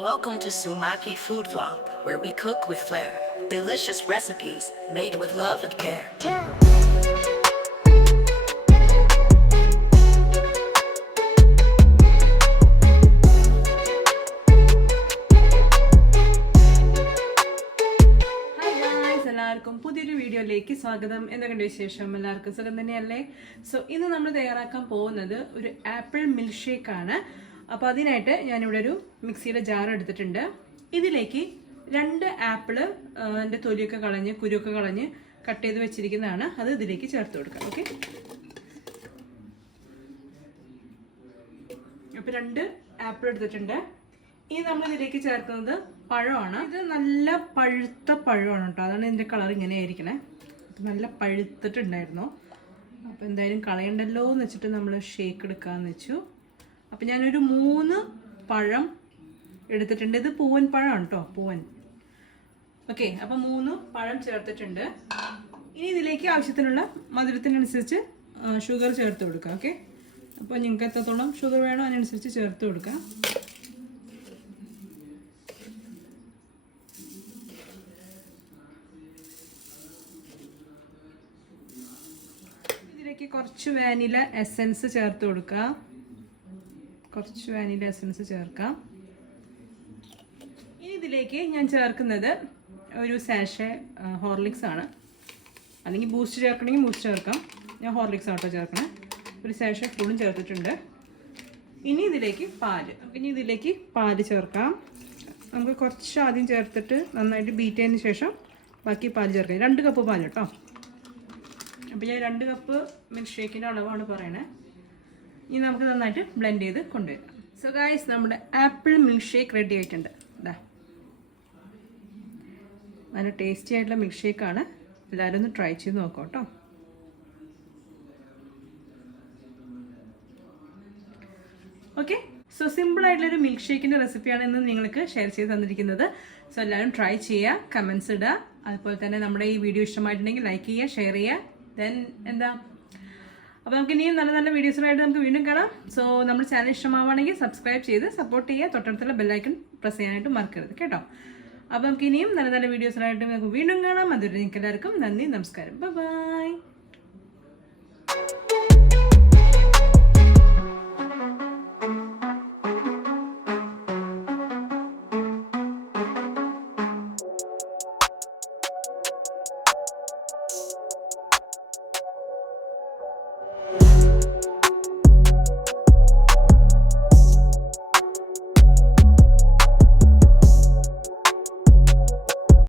Welcome to Sumaki Food Vlog, where we cook with flair. Delicious recipes made with love and care. എല്ലാവർക്കും പുതിയൊരു വീഡിയോയിലേക്ക് സ്വാഗതം. എന്തൊക്കെയുണ്ട് വിശേഷം? എല്ലാവർക്കും സുഖം തന്നെയല്ലേ? സോ ഇന്ന് നമ്മൾ തയ്യാറാക്കാൻ പോകുന്നത് ഒരു ആപ്പിൾ മിൽക്ക് ഷേക്ക് ആണ്. അപ്പോൾ അതിനായിട്ട് ഞാനിവിടെ ഒരു മിക്സിയുടെ ജാർ എടുത്തിട്ടുണ്ട്. ഇതിലേക്ക് 2 ആപ്പിള് എൻ്റെ തൊലിയൊക്കെ കളഞ്ഞ് കുരുവൊക്കെ കളഞ്ഞ് കട്ട് ചെയ്ത് വെച്ചിരിക്കുന്നതാണ്. അത് ഇതിലേക്ക് ചേർത്ത് കൊടുക്കാം. ഓക്കെ, അപ്പോൾ 2 ആപ്പിൾ എടുത്തിട്ടുണ്ട്. ഇനി നമ്മൾ ഇതിലേക്ക് ചേർക്കുന്നത് പഴമാണ്. ഇത് നല്ല പഴുത്ത പഴമാണ് കേട്ടോ, അതാണ് ഇതിൻ്റെ കളർ ഇങ്ങനെ ആയിരിക്കണേ. നല്ല പഴുത്തിട്ടുണ്ടായിരുന്നു. അപ്പോൾ എന്തായാലും കളയണ്ടല്ലോ എന്ന് വെച്ചിട്ട് നമ്മൾ ഷേക്ക് എടുക്കാമെന്ന് വെച്ചു. അപ്പോൾ ഞാനൊരു 3 പഴം എടുത്തിട്ടുണ്ട്. ഇത് പൂവൻ പഴമാണ് കേട്ടോ, പൂവൻ. ഓക്കെ, അപ്പോൾ 3 പഴം ചേർത്തിട്ടുണ്ട്. ഇനി ഇതിലേക്ക് ആവശ്യത്തിനുള്ള മധുരത്തിനനുസരിച്ച് ഷുഗർ ചേർത്ത് കൊടുക്കാം. ഓക്കെ, അപ്പോൾ നിങ്ങൾക്ക് എത്രത്തോളം ഷുഗർ വേണോ അതിനനുസരിച്ച് ചേർത്ത് കൊടുക്കാം. ഇതിലേക്ക് കുറച്ച് വാനില എസൻസ് ചേർത്ത് കൊടുക്കാം. കുറച്ച് വാനില എസൻസ് ചേർക്കാം. ഇനി ഇതിലേക്ക് ഞാൻ ചേർക്കുന്നത് ഒരു സാഷെ ഹോർലിക്സ് ആണ്. അല്ലെങ്കിൽ ബൂസ്റ്റ് ചേർക്കണമെങ്കിൽ ബൂസ്റ്റ് ചേർക്കാം. ഞാൻ ഹോർലിക്സ് ആട്ടോ ചേർക്കണം. ഒരു സാഷെ ഫുള്ളും ചേർത്തിട്ടുണ്ട്. ഇനി ഇതിലേക്ക് പാല്. ഇനി ഇതിലേക്ക് പാല് ചേർക്കാം. നമുക്ക് കുറച്ച് ആദ്യം ചേർത്തിട്ട് നന്നായിട്ട് ബീറ്റ് ചെയ്തതിന് ശേഷം ബാക്കി പാല് ചേർക്കാം. 2 കപ്പ് പാല് കേട്ടോ. അപ്പോൾ ഞാൻ 2 കപ്പ് മിൽക്ക് ഷേക്കിൻ്റെ അളവാണ് പറയണേ. ഇനി നമുക്ക് നന്നായിട്ട് ബ്ലെൻഡ് ചെയ്ത് കൊണ്ടുവരാം. സോ ഗൈസ്, നമ്മുടെ ആപ്പിൾ മിൽക്ക് ഷേക്ക് റെഡി ആയിട്ടുണ്ട്. ഇതാ, നല്ല ടേസ്റ്റി ആയിട്ടുള്ള മിൽക്ക് ഷേക്കാണ്. എല്ലാവരും ഒന്ന് ട്രൈ ചെയ്ത് നോക്കാം കേട്ടോ. ഓക്കെ, സോ സിമ്പിൾ ആയിട്ടുള്ളൊരു മിൽക്ക് ഷേക്കിൻ്റെ റെസിപ്പിയാണ് ഇന്ന് നിങ്ങൾക്ക് ഷെയർ ചെയ്ത് തന്നിരിക്കുന്നത്. സോ എല്ലാവരും ട്രൈ ചെയ്യുക, കമൻസ് ഇടുക. അതുപോലെ തന്നെ നമ്മുടെ ഈ വീഡിയോ ഇഷ്ടമായിട്ടുണ്ടെങ്കിൽ ലൈക്ക് ചെയ്യുക, ഷെയർ ചെയ്യുക. ദെൻ എന്താ, അപ്പോൾ നമുക്ക് ഇനിയും നല്ല നല്ല വീഡിയോസുമായിട്ട് നമുക്ക് വീണ്ടും കാണാം. സോ നമ്മുടെ ചാനൽ ഇഷ്ടമാവുകയാണെങ്കിൽ സബ്സ്ക്രൈബ് ചെയ്ത് സപ്പോർട്ട് ചെയ്യുക. തൊട്ടടുത്തുള്ള ബെല്ലൈക്കൺ പ്രസ് ചെയ്യാനായിട്ട് മറക്കരുത് കേട്ടോ. അപ്പോൾ നമുക്ക് ഇനിയും നല്ല നല്ല വീഡിയോസിനായിട്ട് നമുക്ക് വീണ്ടും കാണാം. അതുവരെ നിങ്ങൾക്ക് എല്ലാവർക്കും നന്ദി, നമസ്കാരം, ബൈ.